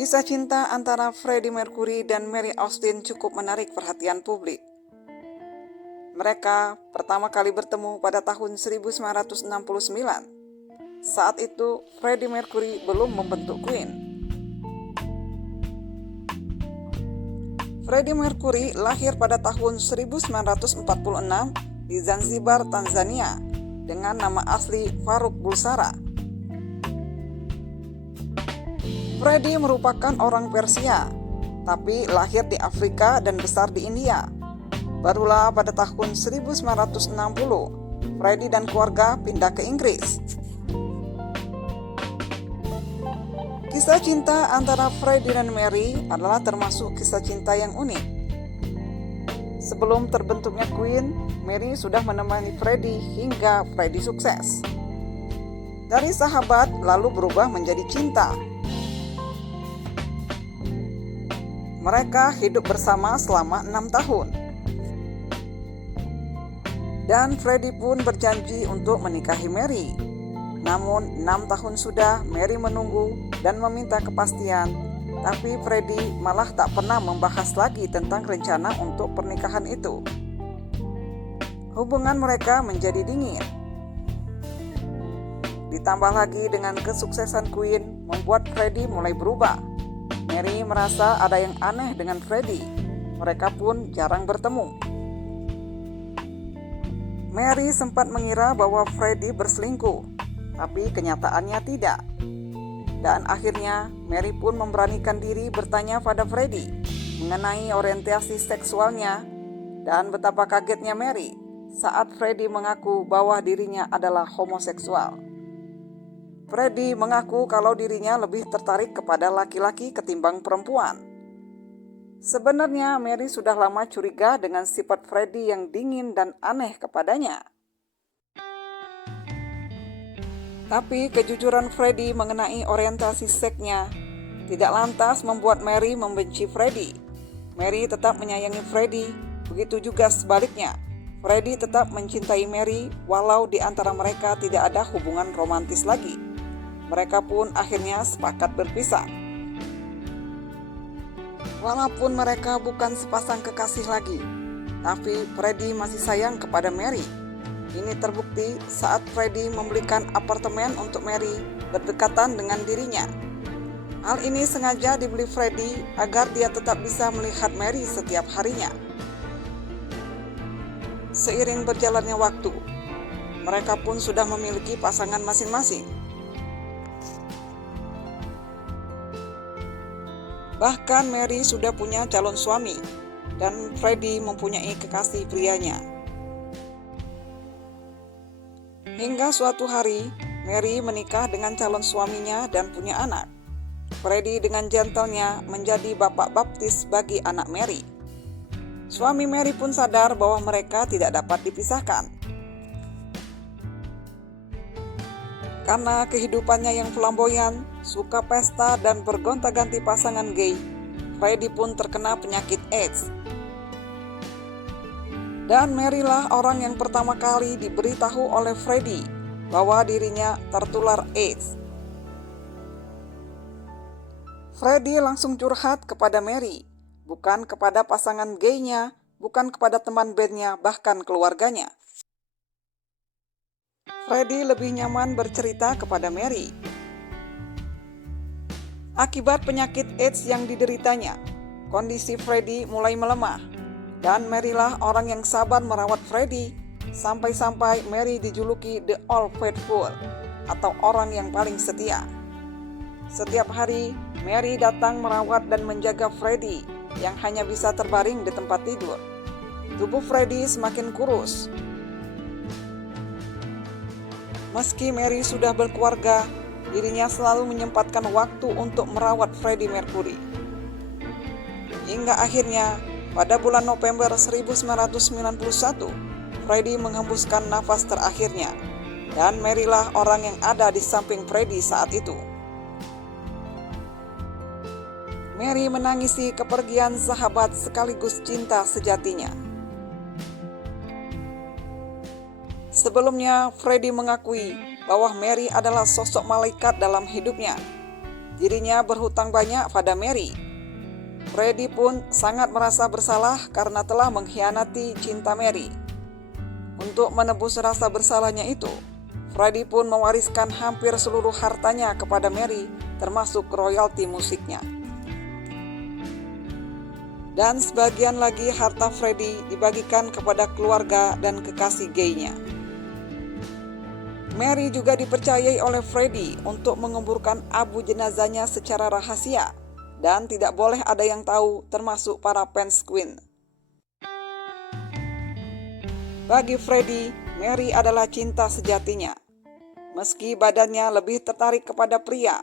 Kisah cinta antara Freddie Mercury dan Mary Austin cukup menarik perhatian publik. Mereka pertama kali bertemu pada tahun 1969. Saat itu, Freddie Mercury belum membentuk Queen. Freddie Mercury lahir pada tahun 1946 di Zanzibar, Tanzania, dengan nama asli Farouk Bulsara. Freddie merupakan orang Persia, tapi lahir di Afrika dan besar di India. Barulah pada tahun 1960, Freddie dan keluarga pindah ke Inggris. Kisah cinta antara Freddie dan Mary adalah termasuk kisah cinta yang unik. Sebelum terbentuknya Queen, Mary sudah menemani Freddie hingga Freddie sukses. Dari sahabat lalu berubah menjadi cinta. Mereka hidup bersama selama 6 tahun. Dan Freddie pun berjanji untuk menikahi Mary. Namun 6 tahun sudah Mary menunggu dan meminta kepastian, tapi Freddie malah tak pernah membahas lagi tentang rencana untuk pernikahan itu. Hubungan mereka menjadi dingin. Ditambah lagi dengan kesuksesan Queen membuat Freddie mulai berubah. Mary merasa ada yang aneh dengan Freddie. Mereka pun jarang bertemu. Mary sempat mengira bahwa Freddie berselingkuh, tapi kenyataannya tidak. Dan akhirnya Mary pun memberanikan diri bertanya pada Freddie mengenai orientasi seksualnya, dan betapa kagetnya Mary saat Freddie mengaku bahwa dirinya adalah homoseksual. Freddie mengaku kalau dirinya lebih tertarik kepada laki-laki ketimbang perempuan. Sebenarnya Mary sudah lama curiga dengan sifat Freddie yang dingin dan aneh kepadanya. Tapi kejujuran Freddie mengenai orientasi seksnya tidak lantas membuat Mary membenci Freddie. Mary tetap menyayangi Freddie, begitu juga sebaliknya. Freddie tetap mencintai Mary walau di antara mereka tidak ada hubungan romantis lagi. Mereka pun akhirnya sepakat berpisah. Walaupun mereka bukan sepasang kekasih lagi, tapi Freddie masih sayang kepada Mary. Ini terbukti saat Freddie membelikan apartemen untuk Mary berdekatan dengan dirinya. Hal ini sengaja dibeli Freddie agar dia tetap bisa melihat Mary setiap harinya. Seiring berjalannya waktu, mereka pun sudah memiliki pasangan masing-masing. Bahkan Mary sudah punya calon suami dan Freddie mempunyai kekasih prianya. Hingga suatu hari, Mary menikah dengan calon suaminya dan punya anak. Freddie dengan gentlenya menjadi bapak baptis bagi anak Mary. Suami Mary pun sadar bahwa mereka tidak dapat dipisahkan. Karena kehidupannya yang flamboyan, suka pesta dan bergonta-ganti pasangan gay, Freddie pun terkena penyakit AIDS. Dan Mary lah orang yang pertama kali diberitahu oleh Freddie bahwa dirinya tertular AIDS. Freddie langsung curhat kepada Mary, bukan kepada pasangan gaynya, bukan kepada teman bandnya, bahkan keluarganya. Freddie lebih nyaman bercerita kepada Mary. Akibat penyakit AIDS yang dideritanya, kondisi Freddie mulai melemah. Dan Mary lah orang yang sabar merawat Freddie, sampai-sampai Mary dijuluki The All Faithful, atau orang yang paling setia. Setiap hari, Mary datang merawat dan menjaga Freddie yang hanya bisa terbaring di tempat tidur. Tubuh Freddie semakin kurus. Meski Mary sudah berkeluarga, dirinya selalu menyempatkan waktu untuk merawat Freddie Mercury. Hingga akhirnya, pada bulan November 1991, Freddie menghembuskan nafas terakhirnya, dan Mary lah orang yang ada di samping Freddie saat itu. Mary menangisi kepergian sahabat sekaligus cinta sejatinya. Sebelumnya, Freddie mengakui bahwa Mary adalah sosok malaikat dalam hidupnya. Dirinya berhutang banyak pada Mary. Freddie pun sangat merasa bersalah karena telah mengkhianati cinta Mary. Untuk menebus rasa bersalahnya itu, Freddie pun mewariskan hampir seluruh hartanya kepada Mary, termasuk royalti musiknya. Dan sebagian lagi harta Freddie dibagikan kepada keluarga dan kekasih gaynya. Mary juga dipercayai oleh Freddie untuk menguburkan abu jenazahnya secara rahasia dan tidak boleh ada yang tahu, termasuk para fans Queen. Bagi Freddie, Mary adalah cinta sejatinya. Meski badannya lebih tertarik kepada pria,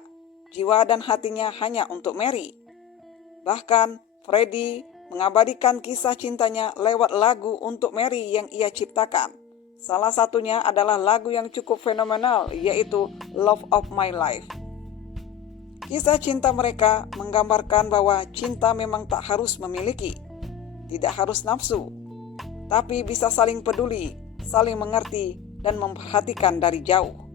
jiwa dan hatinya hanya untuk Mary. Bahkan, Freddie mengabadikan kisah cintanya lewat lagu untuk Mary yang ia ciptakan. Salah satunya adalah lagu yang cukup fenomenal, yaitu Love of My Life. Kisah cinta mereka menggambarkan bahwa cinta memang tak harus memiliki, tidak harus nafsu, tapi bisa saling peduli, saling mengerti, dan memperhatikan dari jauh.